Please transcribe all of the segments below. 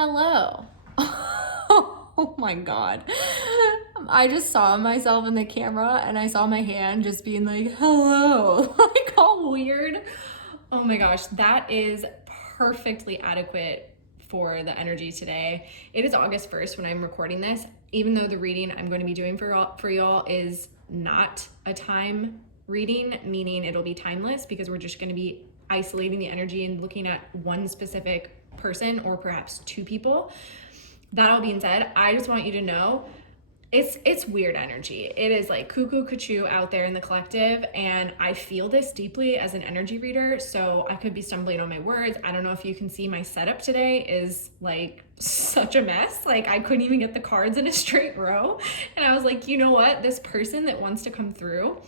Hello. Oh my God. I just saw myself in the camera and I saw my hand just being like, hello. Like all weird. Oh my gosh, that is perfectly adequate for the energy today. It is August 1st when I'm recording this, even though the reading I'm going to be doing for y'all is not a time reading, meaning it'll be timeless because we're just going to be isolating the energy and looking at one specific person or perhaps two people. That all being said, I just want you to know it's weird energy. It is like cuckoo cuckoo out there in the collective, and I feel this deeply as an energy reader, so I could be stumbling on my words. I don't know if you can see my setup today is like such a mess. Like I couldn't even get the cards in a straight row, and I was like, you know what, this person that wants to come through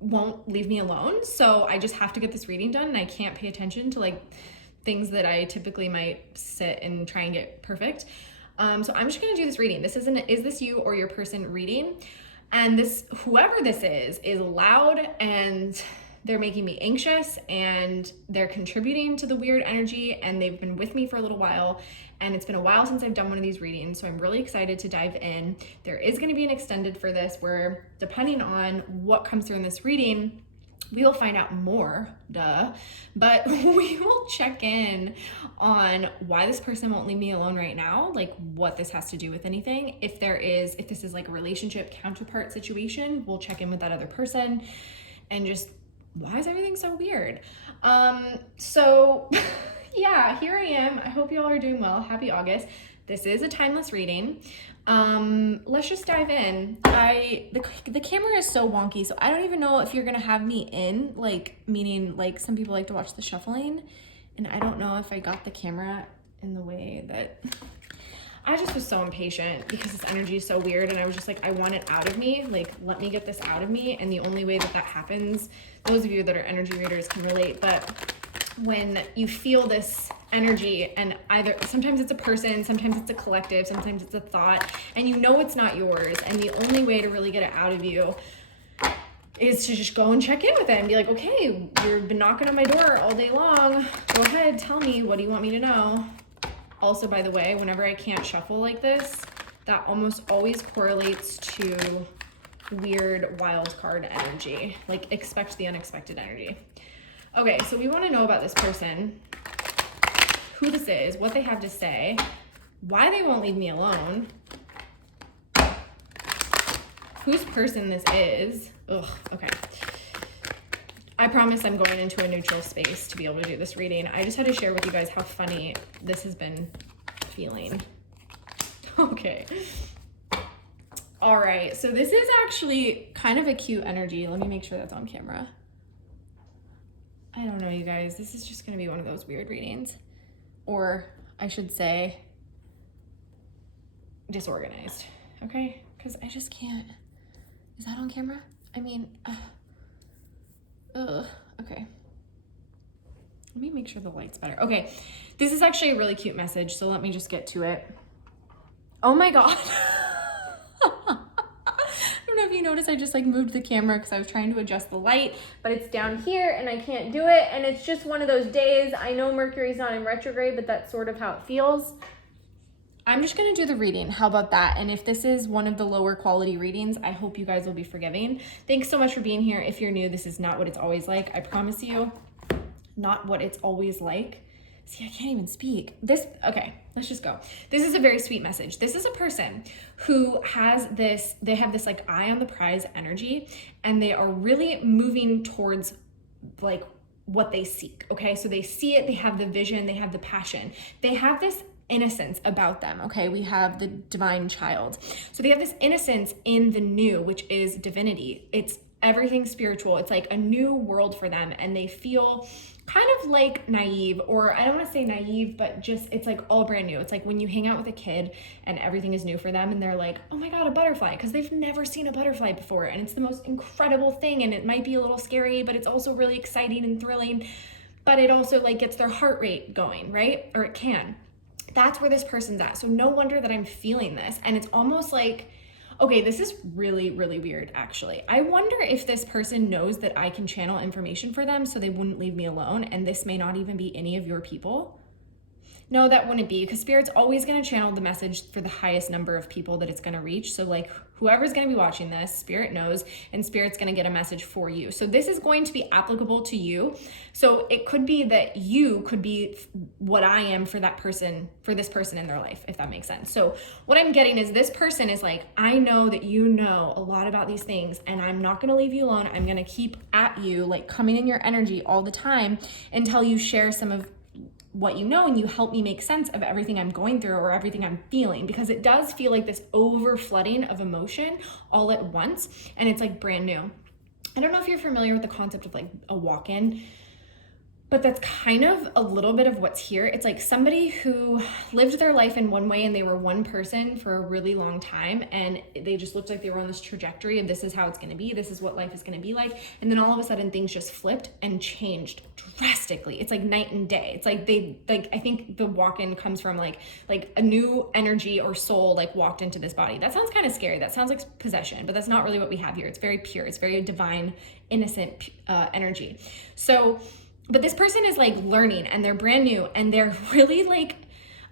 won't leave me alone, so I just have to get this reading done, and I can't pay attention to like things that I typically might sit and try and get perfect. So I'm just gonna do this reading. This isn't is this you or your person reading, and this whoever this is loud and they're making me anxious and they're contributing to the weird energy, and they've been with me for a little while, and it's been a while since I've done one of these readings, so I'm really excited to dive in. There is going to be an extended for this where, depending on what comes through in this reading, we will find out more, but we will check in on why this person won't leave me alone right now, like what this has to do with anything. If this is like a relationship counterpart situation, we'll check in with that other person and just, why is everything so weird? So yeah, here I am. I hope you all are doing well. Happy August. This is a timeless reading. Let's just dive in. The camera is so wonky, so I don't even know if you're gonna have me in, like, meaning like some people like to watch the shuffling, and I don't know if I got the camera in the way that I just was so impatient because this energy is so weird, and I was just like, I want it out of me, like let me get this out of me. And the only way that happens, those of you that are energy readers can relate, but when you feel this energy, and either sometimes it's a person, sometimes it's a collective, sometimes it's a thought, and you know it's not yours, and the only way to really get it out of you is to just go and check in with it and be like, okay, you've been knocking on my door all day long, go ahead, tell me, what do you want me to know? Also, by the way, whenever I can't shuffle like this, that almost always correlates to weird wild card energy. Like, expect the unexpected energy. Okay, so we want to know about this person, who this is, what they have to say, why they won't leave me alone, whose person this is. Ugh, okay. I promise I'm going into a neutral space to be able to do this reading. I just had to share with you guys how funny this has been feeling. Okay. All right, so this is actually kind of a cute energy. Let me make sure that's on camera. I don't know, you guys. This is just going to be one of those weird readings. Or I should say disorganized, okay? Because I just can't. Is that on camera? I mean, okay. Let me make sure the light's better. Okay, this is actually a really cute message, so let me just get to it. Oh my God. I don't know if you noticed, I just like moved the camera because I was trying to adjust the light, but it's down here and I can't do it, and it's just one of those days. I know Mercury's not in retrograde, but that's sort of how it feels. I'm just gonna do the reading. How about that? And if this is one of the lower quality readings, I hope you guys will be forgiving. Thanks so much for being here. If you're new, this is not what it's always like. I promise you, not what it's always like. See, I can't even speak. Okay, let's just go. This is a very sweet message. This is a person who has they have this like eye on the prize energy, and they are really moving towards like what they seek, okay? So they see it, they have the vision, they have the passion. They have this innocence about them, okay? We have the divine child. So they have this innocence in the new, which is divinity. It's everything spiritual. It's like a new world for them, and they feel kind of like naive, or I don't want to say naive, but just it's like all brand new. It's like when you hang out with a kid and everything is new for them, and they're like, oh my God, a butterfly, because they've never seen a butterfly before, and it's the most incredible thing, and it might be a little scary, but it's also really exciting and thrilling, but it also like gets their heart rate going, right? Or it can. That's where this person's at. So no wonder that I'm feeling this, and it's almost like, okay, this is really, really weird, actually. I wonder if this person knows that I can channel information for them so they wouldn't leave me alone, and this may not even be any of your people. No, that wouldn't be, because Spirit's always going to channel the message for the highest number of people that it's going to reach. So like whoever's going to be watching this, Spirit knows, and Spirit's going to get a message for you. So this is going to be applicable to you. So it could be that you could be what I am for that person, for this person in their life, if that makes sense. So what I'm getting is this person is like, I know that you know a lot about these things, and I'm not going to leave you alone. I'm going to keep at you, like coming in your energy all the time until you share some of what you know and you help me make sense of everything I'm going through or everything I'm feeling, because it does feel like this over flooding of emotion all at once, and it's like brand new. I don't know if you're familiar with the concept of like a walk-in, but that's kind of a little bit of what's here. It's like somebody who lived their life in one way and they were one person for a really long time, and they just looked like they were on this trajectory of this is how it's going to be, this is what life is going to be like, and then all of a sudden things just flipped and changed drastically. It's like night and day. It's like I think the walk-in comes from like a new energy or soul like walked into this body. That sounds kind of scary. That sounds like possession, but that's not really what we have here. It's very pure. It's very divine, innocent energy. So but this person is like learning, and they're brand new, and they're really like,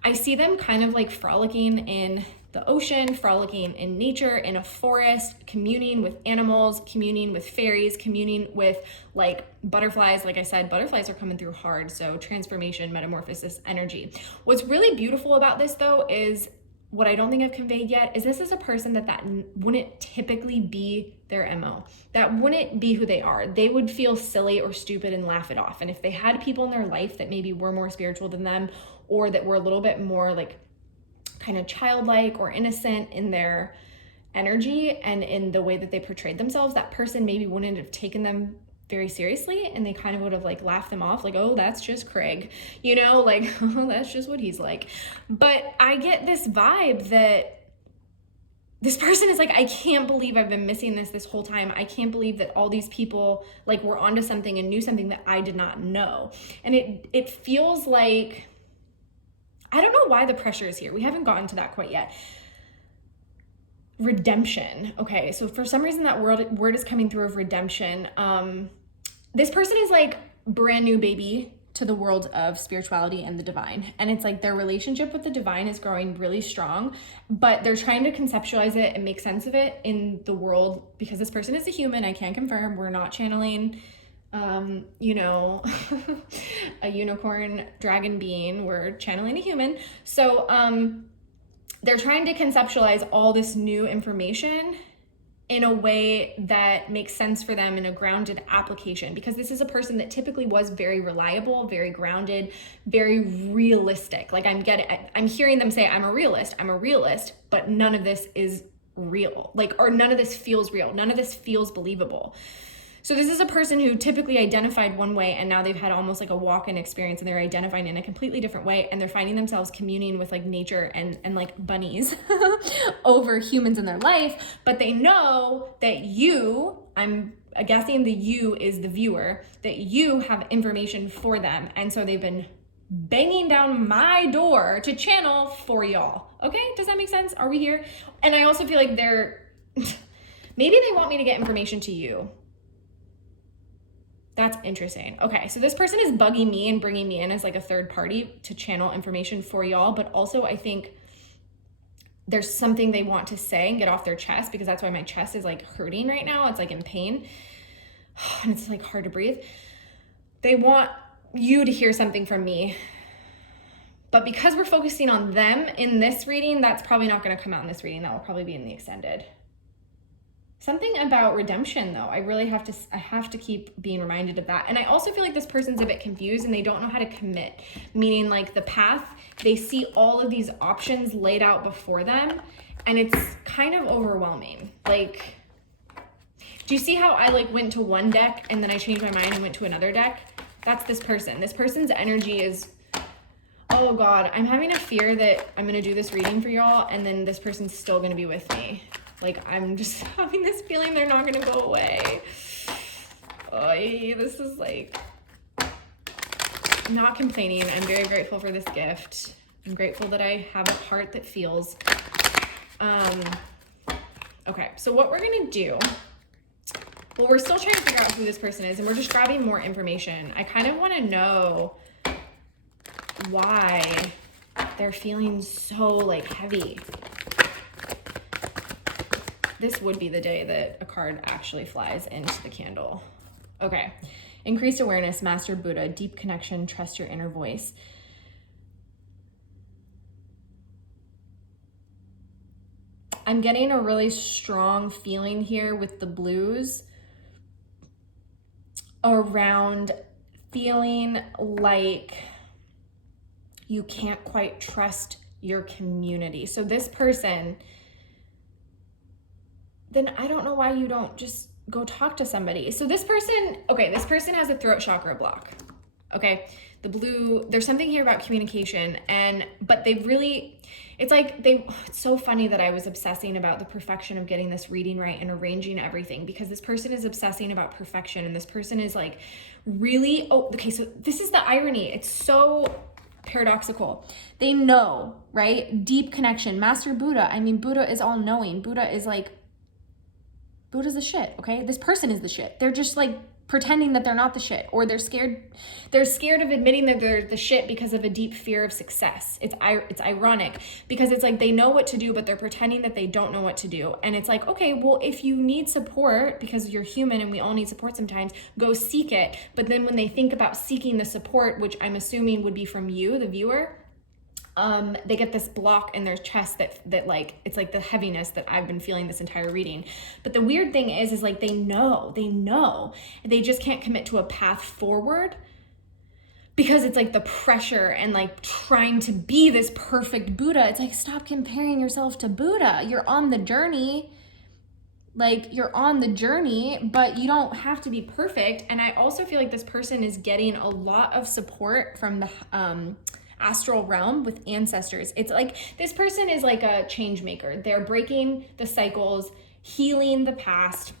I see them kind of like frolicking in the ocean, frolicking in nature, in a forest, communing with animals, communing with fairies, communing with like butterflies. Like I said, butterflies are coming through hard. So transformation, metamorphosis, energy. What's really beautiful about this though is, what I don't think I've conveyed yet is this is a person that wouldn't typically be their MO. That wouldn't be who they are. They would feel silly or stupid and laugh it off. And if they had people in their life that maybe were more spiritual than them, or that were a little bit more like kind of childlike or innocent in their energy and in the way that they portrayed themselves, that person maybe wouldn't have taken them very seriously, and they kind of would have like laughed them off, like, oh, that's just Craig, you know, like, oh, that's just what he's like. But I get this vibe that this person is like, I can't believe I've been missing this whole time. I can't believe that all these people like were onto something and knew something that I did not know. And it feels like, I don't know why the pressure is here. We haven't gotten to that quite yet. Redemption. Okay, so for some reason that word is coming through of redemption. This person is like brand new baby to the world of spirituality and the divine. And it's like their relationship with the divine is growing really strong, but they're trying to conceptualize it and make sense of it in the world, because this person is a human. I can confirm we're not channeling, you know, a unicorn dragon being. We're channeling a human. So, they're trying to conceptualize all this new information in a way that makes sense for them in a grounded application, because this is a person that typically was very reliable, very grounded, very realistic. Like I'm hearing them say, I'm a realist, but none of this is real. Like, or none of this feels real. None of this feels believable. So this is a person who typically identified one way, and now they've had almost like a walk-in experience, and they're identifying in a completely different way, and they're finding themselves communing with like nature and like bunnies over humans in their life. But they know that you, I'm guessing the you is the viewer, that you have information for them. And so they've been banging down my door to channel for y'all. Okay, does that make sense? Are we here? And I also feel like maybe they want me to get information to you. That's interesting. Okay, so this person is bugging me and bringing me in as like a third party to channel information for y'all, but also I think there's something they want to say and get off their chest, because that's why my chest is like hurting right now. It's like in pain and it's like hard to breathe. They want you to hear something from me, but because we're focusing on them in this reading, that's probably not going to come out in this reading. That will probably be in the extended. Something about redemption though, I have to keep being reminded of that. And I also feel like this person's a bit confused and they don't know how to commit, meaning like the path, they see all of these options laid out before them and it's kind of overwhelming. Like, do you see how I like went to one deck and then I changed my mind and went to another deck? That's this person. This person's energy is, oh God, I'm having a fear that I'm gonna do this reading for y'all and then this person's still gonna be with me. Like, I'm just having this feeling they're not gonna go away. Oy, this is like, I'm not complaining. I'm very grateful for this gift. I'm grateful that I have a heart that feels. Okay, so what we're gonna do, well, we're still trying to figure out who this person is and we're just grabbing more information. I kind of wanna know why they're feeling so like heavy. This would be the day that a card actually flies into the candle. Okay. Increased awareness, Master Buddha, deep connection, trust your inner voice. I'm getting a really strong feeling here with the blues around feeling like you can't quite trust your community. So this person, then I don't know why you don't just go talk to somebody. So this person, okay, this person has a throat chakra block. Okay, the blue, there's something here about communication, but they really, it's so funny that I was obsessing about the perfection of getting this reading right and arranging everything, because this person is obsessing about perfection, and this person is like really, so this is the irony. It's so paradoxical. They know, right? Deep connection, Master Buddha. I mean, Buddha is all knowing. Buddha's the shit, okay? This person is the shit. They're just like pretending that they're not the shit, or they're scared of admitting that they're the shit because of a deep fear of success. It's ironic, because it's like they know what to do, but they're pretending that they don't know what to do. And it's like, okay, well, if you need support, because you're human and we all need support sometimes, go seek it. But then when they think about seeking the support, which I'm assuming would be from you, the viewer, they get this block in their chest that like, it's like the heaviness that I've been feeling this entire reading. But the weird thing is like, they know, they just can't commit to a path forward, because it's like the pressure and like trying to be this perfect Buddha. It's like, stop comparing yourself to Buddha. You're on the journey. Like, you're on the journey, but you don't have to be perfect. And I also feel like this person is getting a lot of support from the, astral realm with ancestors. It's like this person is like a change maker. They're breaking the cycles, healing the past.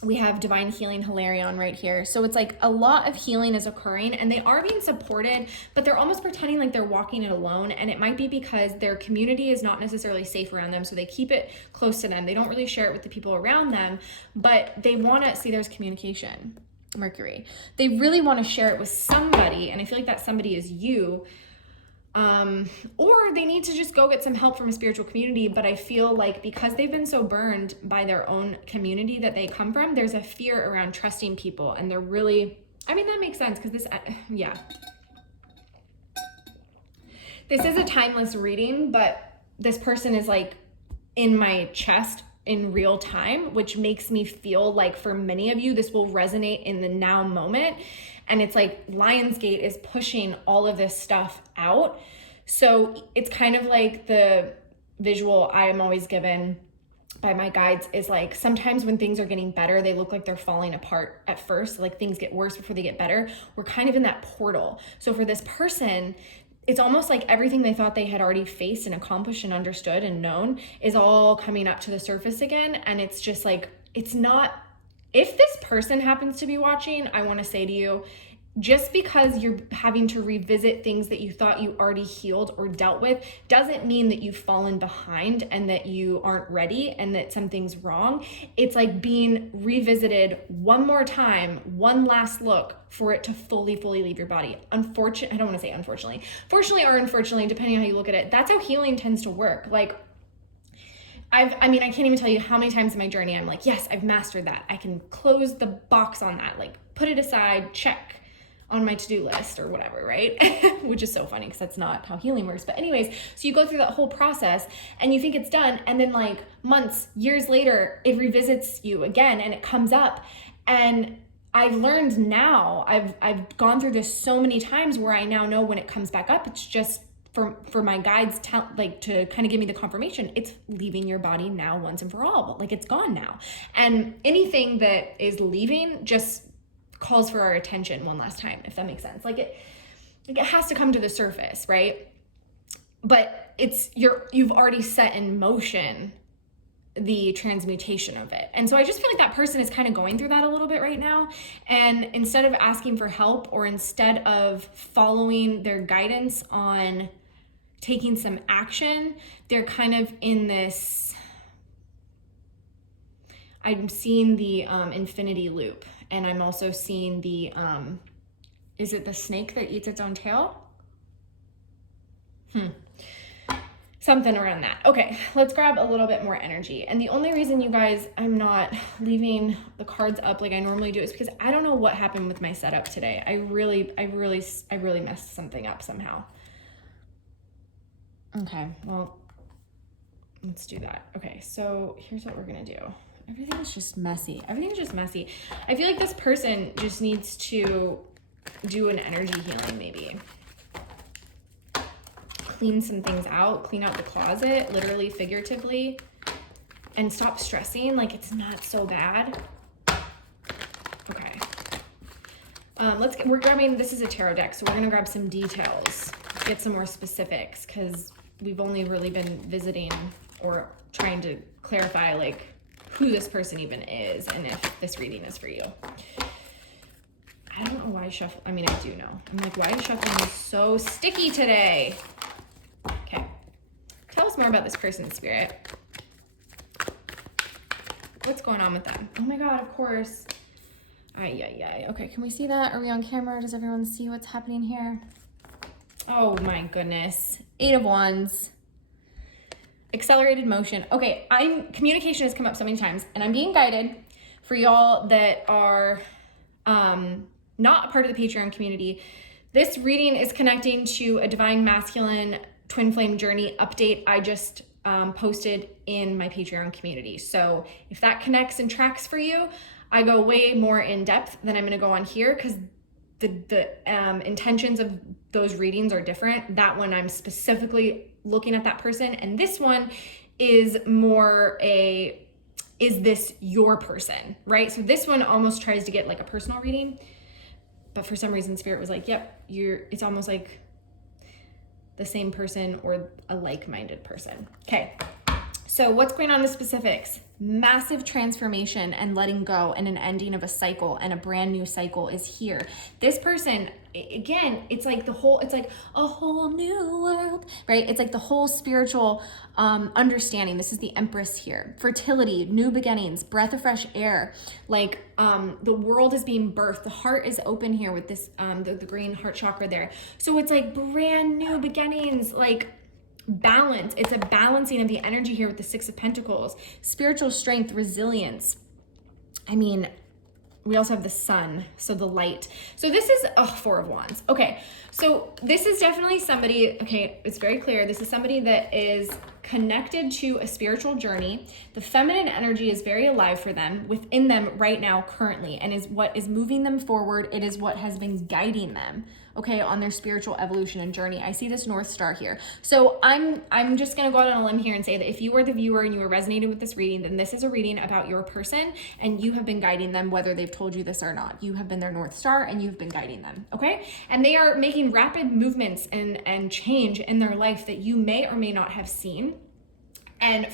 We have divine healing Hilarion right here. So it's like a lot of healing is occurring, and they are being supported, but they're almost pretending like they're walking it alone. And it might be because their community is not necessarily safe around them, so they keep it close to them. They don't really share it with the people around them, but they want to see, there's communication, Mercury. They really want to share it with somebody, and I feel like that somebody is you. Or they need to just go get some help from a spiritual community. But I feel like because they've been so burned by their own community that they come from, there's a fear around trusting people. And they're really, I mean, that makes sense, because this is a timeless reading, but this person is like in my chest in real time, which makes me feel like for many of you, this will resonate in the now moment. And it's like Lionsgate is pushing all of this stuff out. So it's kind of like the visual I am always given by my guides is like, sometimes when things are getting better, they look like they're falling apart at first. Like things get worse before they get better. We're kind of in that portal. So for this person, it's almost like everything they thought they had already faced and accomplished and understood and known is all coming up to the surface again. And it's just like, it's not, if this person happens to be watching, I want to say to you, just because you're having to revisit things that you thought you already healed or dealt with doesn't mean that you've fallen behind and that you aren't ready and that something's wrong. It's like being revisited one more time, one last look for it to fully leave your body. Fortunately, or unfortunately, depending on how you look at it, that's how healing tends to work. Like, I can't even tell you how many times in my journey I'm like, yes, I've mastered that. I can close the box on that, like put it aside, check on my to-do list or whatever, right? Which is so funny because that's not how healing works. But anyways, so you go through that whole process and you think it's done. And then like months, years later, it revisits you again and it comes up. And I've learned now, I've gone through this so many times where I now know when it comes back up, it's just for my guides to kind of give me the confirmation, it's leaving your body now once and for all. Like it's gone now. And anything that is leaving just calls for our attention one last time, if that makes sense. Like it has to come to the surface, right? But you've already set in motion the transmutation of it. And so I just feel like that person is kind of going through that a little bit right now. And instead of asking for help, or instead of following their guidance on taking some action, they're kind of in this, I'm seeing the infinity loop. And I'm also seeing the, is it the snake that eats its own tail? Something around that. Okay, let's grab a little bit more energy. And the only reason, you guys, I'm not leaving the cards up like I normally do is because I don't know what happened with my setup today. I really messed something up somehow. Okay, well, let's do that. Okay, so here's what we're gonna do. Everything is just messy. Everything's just messy. I feel like this person just needs to do an energy healing maybe. Clean some things out, clean out the closet, literally, figuratively, and stop stressing like it's not so bad. Okay. We're grabbing, this is a tarot deck, so we're gonna grab some details, get some more specifics, because we've only really been visiting or trying to clarify like who this person even is and if this reading is for you. I don't know why I mean, I do know. I'm like, why is shuffling so sticky today? Okay, tell us more about this person, Spirit. What's going on with them? Oh my God, of course. Ay. Okay, can we see that? Are we on camera? Does everyone see what's happening here? Oh my goodness. 8 of Wands. Accelerated motion. Okay, communication has come up so many times, and I'm being guided for y'all that are not a part of the Patreon community. This reading is connecting to a divine masculine twin flame journey update I just posted in my Patreon community. So if that connects and tracks for you, I go way more in depth than I'm going to go on here because the intentions of those readings are different. That one I'm specifically looking at that person, and this one is more is this your person, right? So this one almost tries to get like a personal reading, but for some reason Spirit was like, yep, it's almost like the same person or a like-minded person. Okay, so what's going on in the specifics? Massive transformation and letting go and an ending of a cycle, and a brand new cycle is here. This person, again, it's like it's like a whole new world, right? It's like the whole spiritual understanding. This is the Empress here. Fertility, new beginnings, breath of fresh air. Like the world is being birthed. The heart is open here with this, the green heart chakra there. So it's like brand new beginnings, like balance. It's a balancing of the energy here with the 6 of Pentacles, spiritual strength, resilience. I mean, we also have the sun, so the light. So this is 4 of Wands. Okay, so this is definitely somebody, okay, it's very clear. This is somebody that is connected to a spiritual journey. The feminine energy is very alive for them, within them right now, currently, and is what is moving them forward. It is what has been guiding them, okay, on their spiritual evolution and journey. I see this North Star here. So I'm just gonna go out on a limb here and say that if you are the viewer and you are resonating with this reading, then this is a reading about your person, and you have been guiding them whether they've told you this or not. You have been their North Star and you've been guiding them, okay? And they are making rapid movements and change in their life that you may or may not have seen. And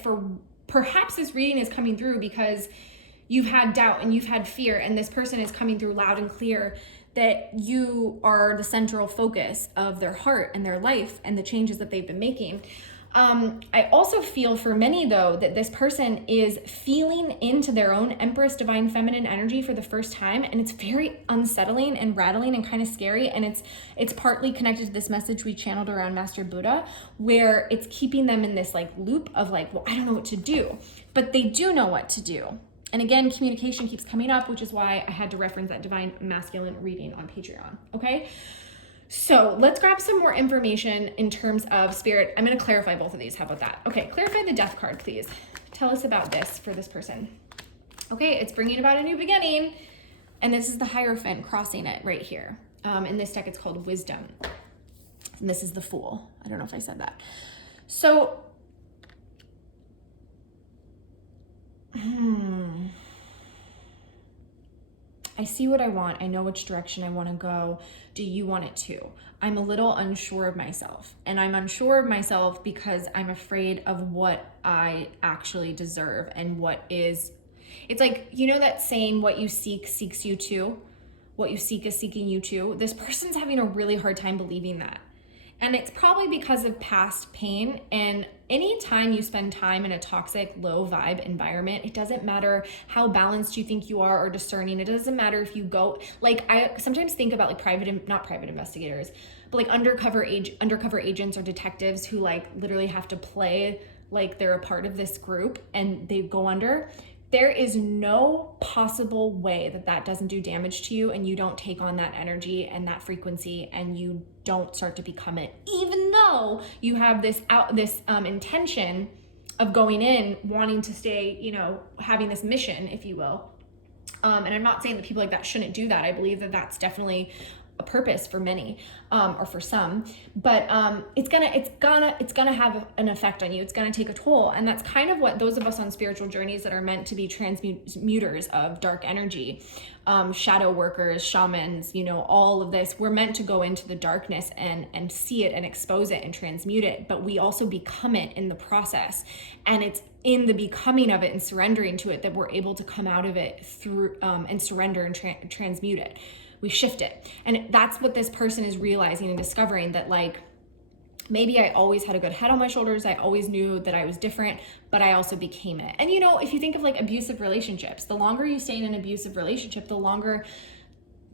perhaps this reading is coming through because you've had doubt and you've had fear, and this person is coming through loud and clear that you are the central focus of their heart and their life and the changes that they've been making. I also feel for many, though, that this person is feeling into their own Empress divine feminine energy for the first time, and it's very unsettling and rattling and kind of scary, and it's partly connected to this message we channeled around Master Buddha, where it's keeping them in this like loop of like, well, I don't know what to do, but they do know what to do. And again, communication keeps coming up, which is why I had to reference that divine masculine reading on Patreon, okay? So let's grab some more information in terms of Spirit. I'm going to clarify both of these. How about that? Okay, clarify the Death card, please. Tell us about this for this person. Okay, it's bringing about a new beginning. And this is the Hierophant crossing it right here. In this deck, it's called Wisdom. And this is the Fool. I don't know if I said that. So, I see what I want. I know which direction I want to go. Do you want it too? I'm a little unsure of myself. And I'm unsure of myself because I'm afraid of what I actually deserve and what is... It's like, you know that saying, what you seek seeks you too? What you seek is seeking you too? This person's having a really hard time believing that. And it's probably because of past pain. And anytime you spend time in a toxic, low vibe environment, it doesn't matter how balanced you think you are or discerning. It doesn't matter if you go, like, I sometimes think about like not private investigators, but like undercover agents or detectives who like literally have to play like they're a part of this group and they go under. There is no possible way that that doesn't do damage to you and you don't take on that energy and that frequency and you don't start to become it, even though you have this intention of going in, wanting to stay, you know, having this mission, if you will. And I'm not saying that people like that shouldn't do that. I believe that that's definitely a purpose for many, or for some, but it's gonna have an effect on you. It's gonna take a toll, and that's kind of what those of us on spiritual journeys that are meant to be transmuters of dark energy, shadow workers, shamans, you know, all of this. We're meant to go into the darkness and see it and expose it and transmute it, but we also become it in the process, and it's in the becoming of it and surrendering to it that we're able to come out of it through and surrender and transmute it. We shift it. And that's what this person is realizing and discovering, that like, maybe I always had a good head on my shoulders. I always knew that I was different, but I also became it. And you know, if you think of like abusive relationships, the longer you stay in an abusive relationship, the longer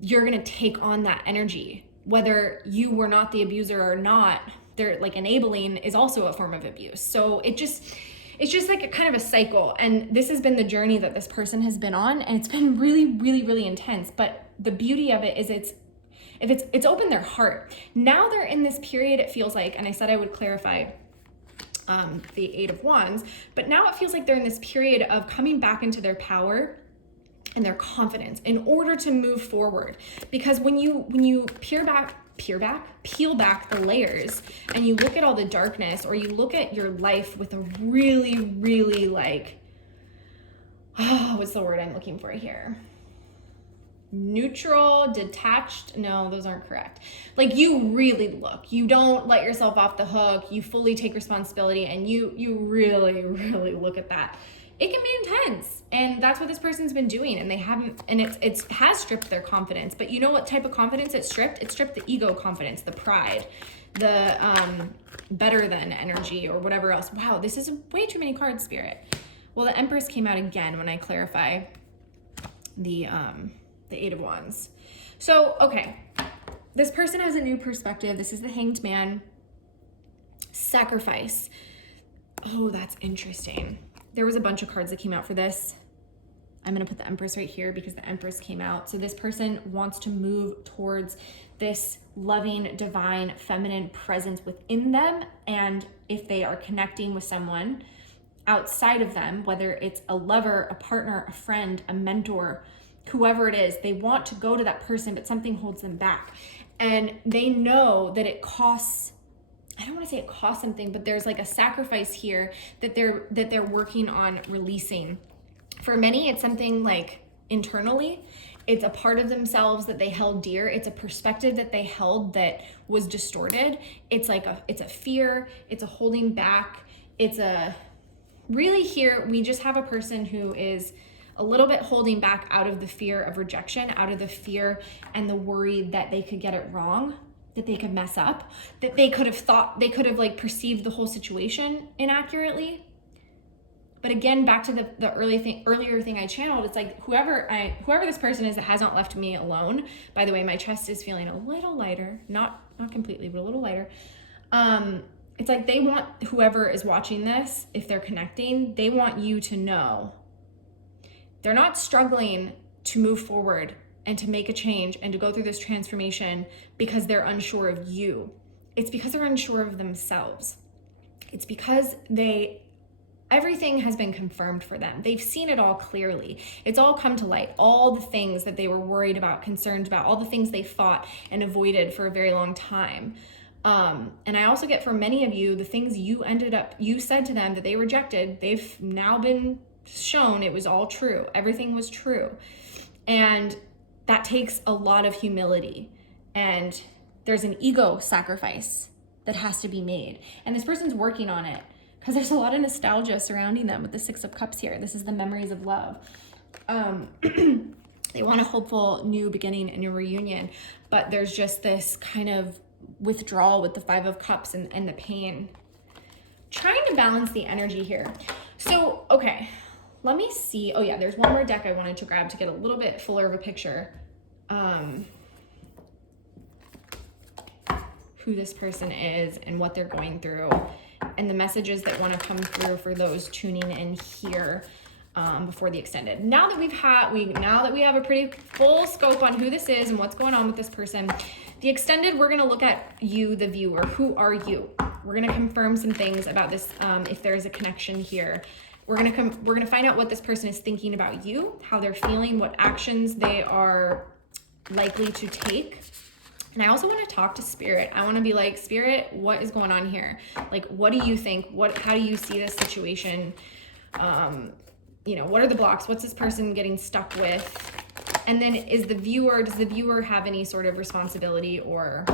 you're gonna take on that energy. Whether you were not the abuser or not, they're like enabling is also a form of abuse. So it's just like a kind of a cycle. And this has been the journey that this person has been on, and it's been really, really, really intense. But the beauty of it is it's opened their heart. Now they're in this period, it feels like, and I said I would clarify the Eight of Wands, but now it feels like they're in this period of coming back into their power and their confidence in order to move forward. Because when you peel back the layers and you look at all the darkness, or you look at your life with a really, really like, what's the word I'm looking for here? Neutral, detached, no, those aren't correct. Like, you really look, you don't let yourself off the hook, you fully take responsibility, and you really, really look at that. It can be intense, and that's what this person's been doing, and they haven't, and it has stripped their confidence. But you know what type of confidence it stripped? It stripped the ego confidence, the pride, the better than energy, or whatever else. Wow, this is way too many cards, Spirit. Well, the Empress came out again when I clarify the Eight of Wands. So, okay, this person has a new perspective. This is the Hanged Man. Sacrifice. Oh, that's interesting. There was a bunch of cards that came out for this. I'm going to put the Empress right here because the Empress came out. So this person wants to move towards this loving, divine, feminine presence within them. And if they are connecting with someone outside of them, whether it's a lover, a partner, a friend, a mentor, whoever it is, they want to go to that person, but something holds them back. And they know that it costs, I don't want to say it costs something, but there's like a sacrifice here that they're working on releasing. For many, it's something like internally. It's a part of themselves that they held dear. It's a perspective that they held that was distorted. It's like it's a fear. It's a holding back. It's a really here, we just have a person who is a little bit holding back out of the fear of rejection, out of the fear and the worry that they could get it wrong, that they could mess up, that they could have like perceived the whole situation inaccurately. But again, back to the earlier thing I channeled, it's like whoever this person is that has not left me alone. By the way, my chest is feeling a little lighter, not completely, but a little lighter. It's like they want whoever is watching this, if they're connecting, they want you to know they're not struggling to move forward and to make a change and to go through this transformation because they're unsure of you. It's because they're unsure of themselves. It's because everything has been confirmed for them. They've seen it all clearly. It's all come to light. All the things that they were worried about, concerned about, all the things they fought and avoided for a very long time. And I also get from many of you, the things you said to them that they rejected, they've now been shown it was all true. Everything was true. And that takes a lot of humility. And there's an ego sacrifice that has to be made. And this person's working on it because there's a lot of nostalgia surrounding them with the Six of Cups here. This is the memories of love. They want a hopeful new beginning and a reunion, but there's just this kind of withdrawal with the Five of Cups and the pain. Trying to balance the energy here. So, okay, let me see. Oh yeah, there's one more deck I wanted to grab to get a little bit fuller of a picture. Who this person is and what they're going through, and the messages that want to come through for those tuning in here before the extended. Now that we have a pretty full scope on who this is and what's going on with this person, the extended, we're going to look at you, the viewer. Who are you? We're going to confirm some things about this, if there's a connection here. We're going to find out what this person is thinking about you, how they're feeling, what actions they are likely to take. And I also want to talk to Spirit. I want to be like, Spirit, what is going on here? Like, what do you think? How do you see this situation? What are the blocks? What's this person getting stuck with? And then does the viewer have any sort of responsibility, or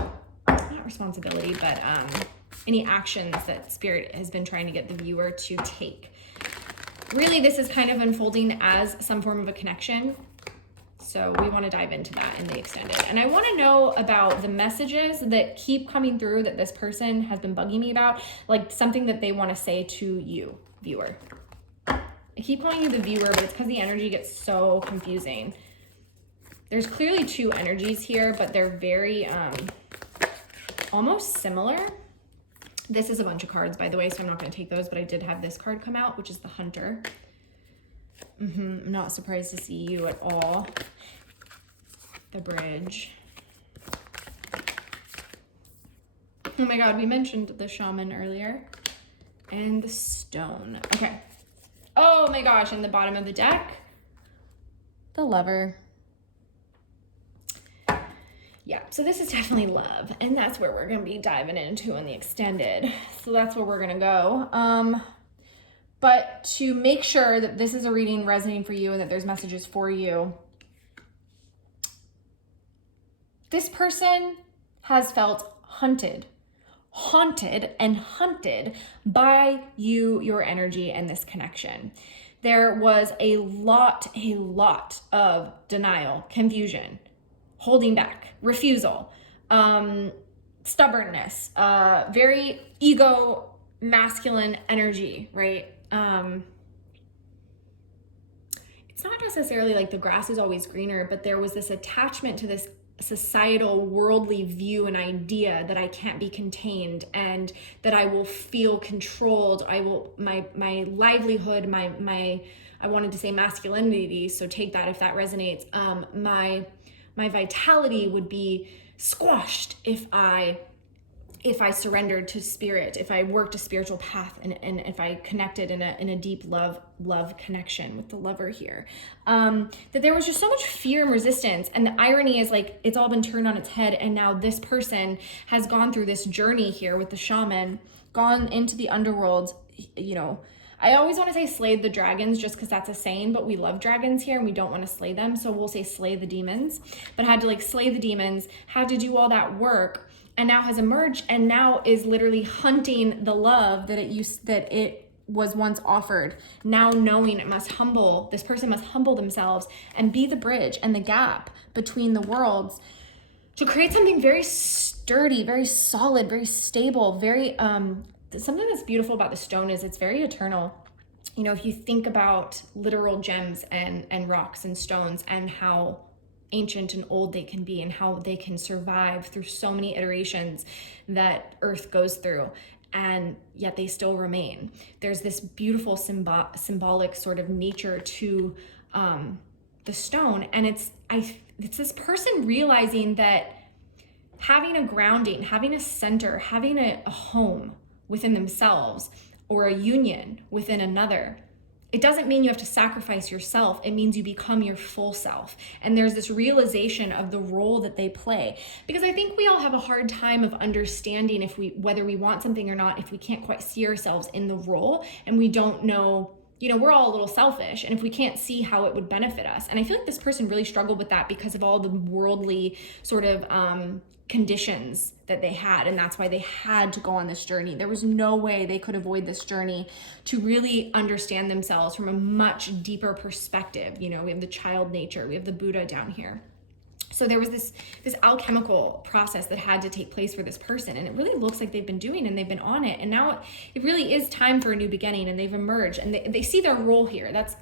not responsibility, but any actions that Spirit has been trying to get the viewer to take? Really, this is kind of unfolding as some form of a connection. So we want to dive into that in the extended. And I want to know about the messages that keep coming through that this person has been bugging me about, like something that they want to say to you, viewer. I keep calling you the viewer, but it's because the energy gets so confusing. There's clearly two energies here, but they're very almost similar. This is a bunch of cards, by the way, so I'm not going to take those, but I did have this card come out, which is the Hunter. I'm not surprised to see you at all. The Bridge. Oh my God, we mentioned the Shaman earlier. And the Stone. Okay. Oh my gosh, in the bottom of the deck, the Lover. Yeah, so this is definitely love, and that's where we're going to be diving into in the extended. So that's where we're going to go. But to make sure that this is a reading resonating for you and that there's messages for you, this person has felt haunted and hunted by you, your energy, and this connection. There was a lot of denial, confusion, holding back, refusal, stubbornness, very ego, masculine energy, right? It's not necessarily like the grass is always greener, but there was this attachment to this societal worldly view and idea that I can't be contained and that I will feel controlled. My livelihood, I wanted to say masculinity, so take that if that resonates. My vitality would be squashed if I surrendered to Spirit, if I worked a spiritual path, and if I connected in a deep love connection with the Lover here, that there was just so much fear and resistance. And the irony is, like, it's all been turned on its head, and now this person has gone through this journey here with the Shaman, gone into the underworld. I always want to say slayed the dragons just because that's a saying, but we love dragons here and we don't want to slay them, so we'll say slay the demons. But had to slay the demons, had to do all that work, and now has emerged and now is literally hunting the love that it was once offered. Now knowing this person must humble themselves and be the bridge and the gap between the worlds to create something very sturdy, very solid, very stable, very something that's beautiful about the stone is it's very eternal. If you think about literal gems and rocks and stones and how ancient and old they can be and how they can survive through so many iterations that Earth goes through, and yet they still remain. There's this beautiful symbolic sort of nature to the stone, and it's this person realizing that having a grounding, having a center, having a home within themselves or a union within another, it doesn't mean you have to sacrifice yourself. It means you become your full self. And there's this realization of the role that they play. Because I think we all have a hard time of understanding whether we want something or not, if we can't quite see ourselves in the role and we don't know, we're all a little selfish, and if we can't see how it would benefit us. And I feel like this person really struggled with that because of all the worldly sort of conditions that they had, and that's why they had to go on this journey. There was no way they could avoid this journey to really understand themselves from a much deeper perspective. We have the child nature, we have the Buddha down here. So there was this alchemical process that had to take place for this person, and it really looks like they've been doing and they've been on it, and now it really is time for a new beginning, and they've emerged, and they see their role here. That's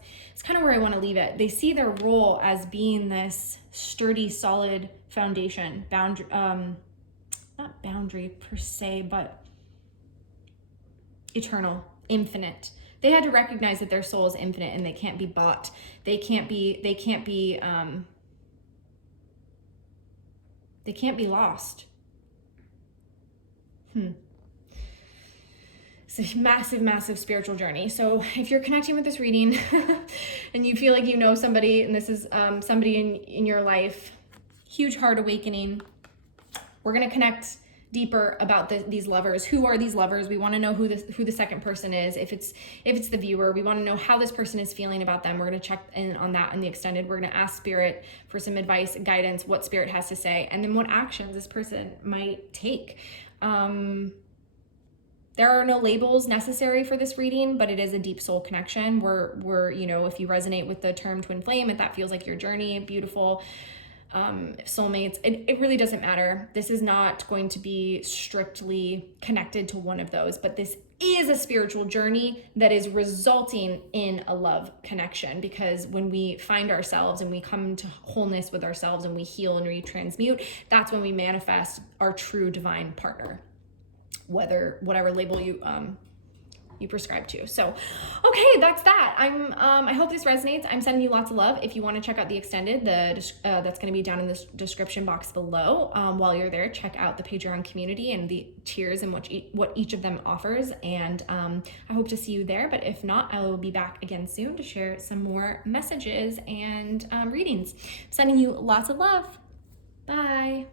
kind of where I want to leave it. They see their role as being this sturdy, solid foundation, boundary, not boundary per se, but eternal, infinite. They had to recognize that their soul is infinite and they can't be bought. They can't be lost. It's a massive, massive spiritual journey. So if you're connecting with this reading and you feel like you know somebody, and this is somebody in your life, huge heart awakening. We're going to connect deeper about these lovers. Who are these lovers? We want to know who the second person is. If it's the viewer, we want to know how this person is feeling about them. We're going to check in on that in the extended. We're going to ask Spirit for some advice, guidance, what Spirit has to say, and then what actions this person might take. There are no labels necessary for this reading, but it is a deep soul connection. We're if you resonate with the term twin flame, if that feels like your journey, beautiful. Soulmates, it really doesn't matter. This is not going to be strictly connected to one of those, but this is a spiritual journey that is resulting in a love connection, because when we find ourselves and we come to wholeness with ourselves and we heal and retransmute, that's when we manifest our true divine partner, whatever label you prescribe to. So, okay, that's that. I hope this resonates. I'm sending you lots of love. If you want to check out the extended, that's going to be down in the description box below. While you're there, check out the Patreon community and the tiers and what each of them offers. And I hope to see you there. But if not, I will be back again soon to share some more messages and readings. Sending you lots of love. Bye.